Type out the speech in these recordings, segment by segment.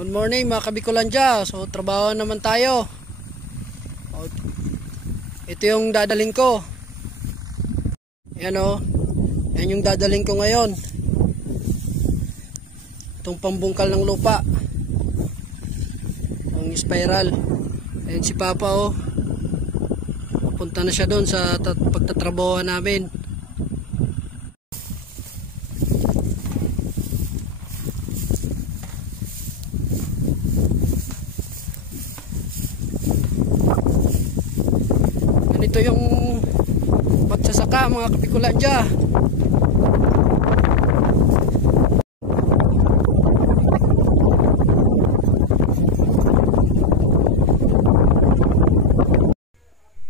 Good morning mga kabikulandya. So trabaho naman tayo. Ito yung dadaling ko. Yan o. Yan yung dadaling ko ngayon. Itong pambungkal ng lupa. Ang spiral. Ayan si Papa o. Punta na siya doon sa pagtatrabaho namin. Ito yung magsasaka mga kabikulandya.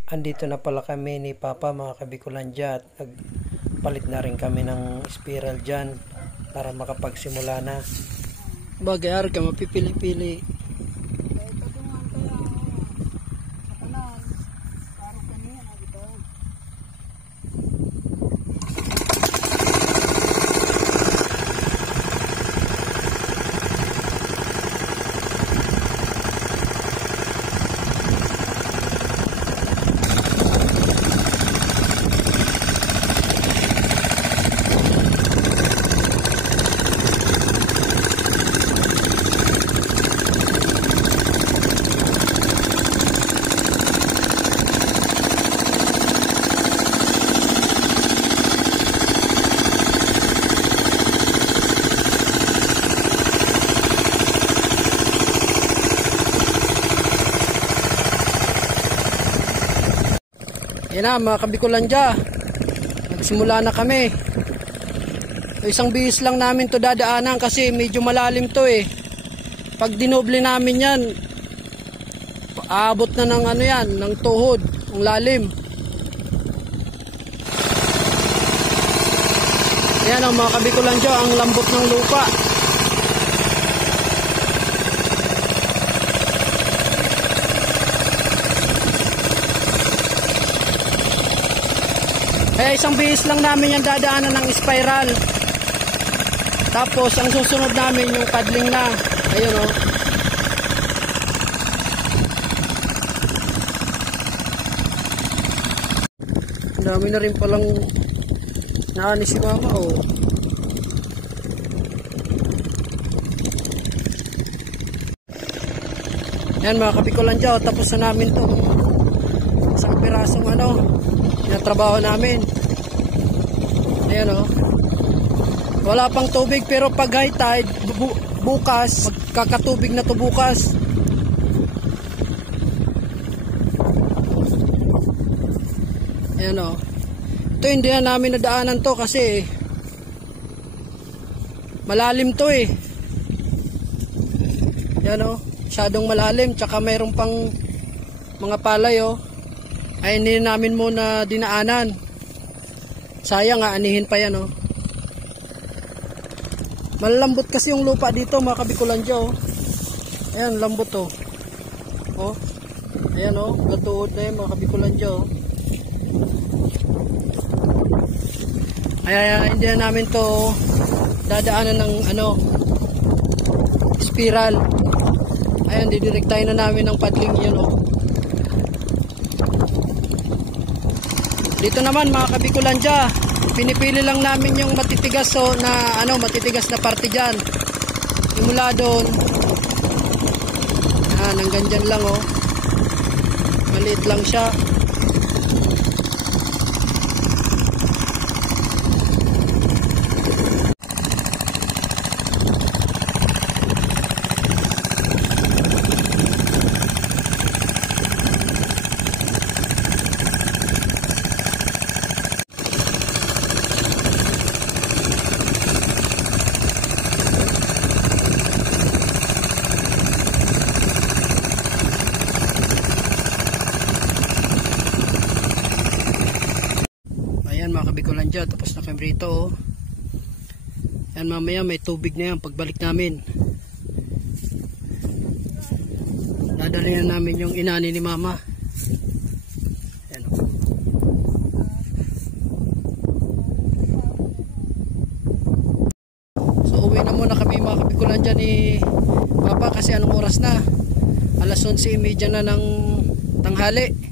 Andito na pala kami ni Papa mga kabikulandya at nagpalit na rin kami ng spiral dyan para makapagsimula na. Bagay ar ka mapipili-pili. Yan na mga kabikulandya, nagsimula na kami. Isang bihis lang namin to dadaanan kasi medyo malalim to eh. Pag dinoble namin yan, aabot na ng ano yan, ng tuhod, ang lalim. Yan ang mga kabikulandya, ang lambot ng lupa. Kaya isang bihis lang namin yung dadaanan ng spiral. Tapos ang susunod namin yung paddling na. Ayun o. Ang dami na rin palang naani si Mama o. Yan mga kabikulandya, tapos na namin to. Isang pirasong trabaho namin. Ayan o. Wala pang tubig pero pag high tide bukas, magkakatubig na to bukas. Ayan o. Ito hindi na namin nadaanan to kasi malalim to eh. Ayan o. Masyadong malalim. Tsaka mayroon pang mga palay o. Ay hindi namin muna dinaanan. Sayang anihin pa yan oh. Malalambot kasi yung lupa dito mga kabikulandya oh. Ayan lambot oh. Oh. Ayan oh, gatuod na yan mga kabikulandya oh. Kaya hindi na namin to dadaanan ng spiral. Ayan didirektahin na namin ng paddling yun oh. Dito naman mga kabikulandya, pinipili lang namin yung matitigas matitigas na parte diyan. Mula doon. Hanggang dyan lang oh. Maliit lang siya. Mga kabikulandya, tapos na kami rito oh. Yan mamaya may tubig na yan pagbalik namin. Dadalhin na namin yung inani ni Mama. Yan oh. So uwi na muna kami mga kabikulandya ni pa kasi anong oras na? Alas 11:30 na ng tanghali.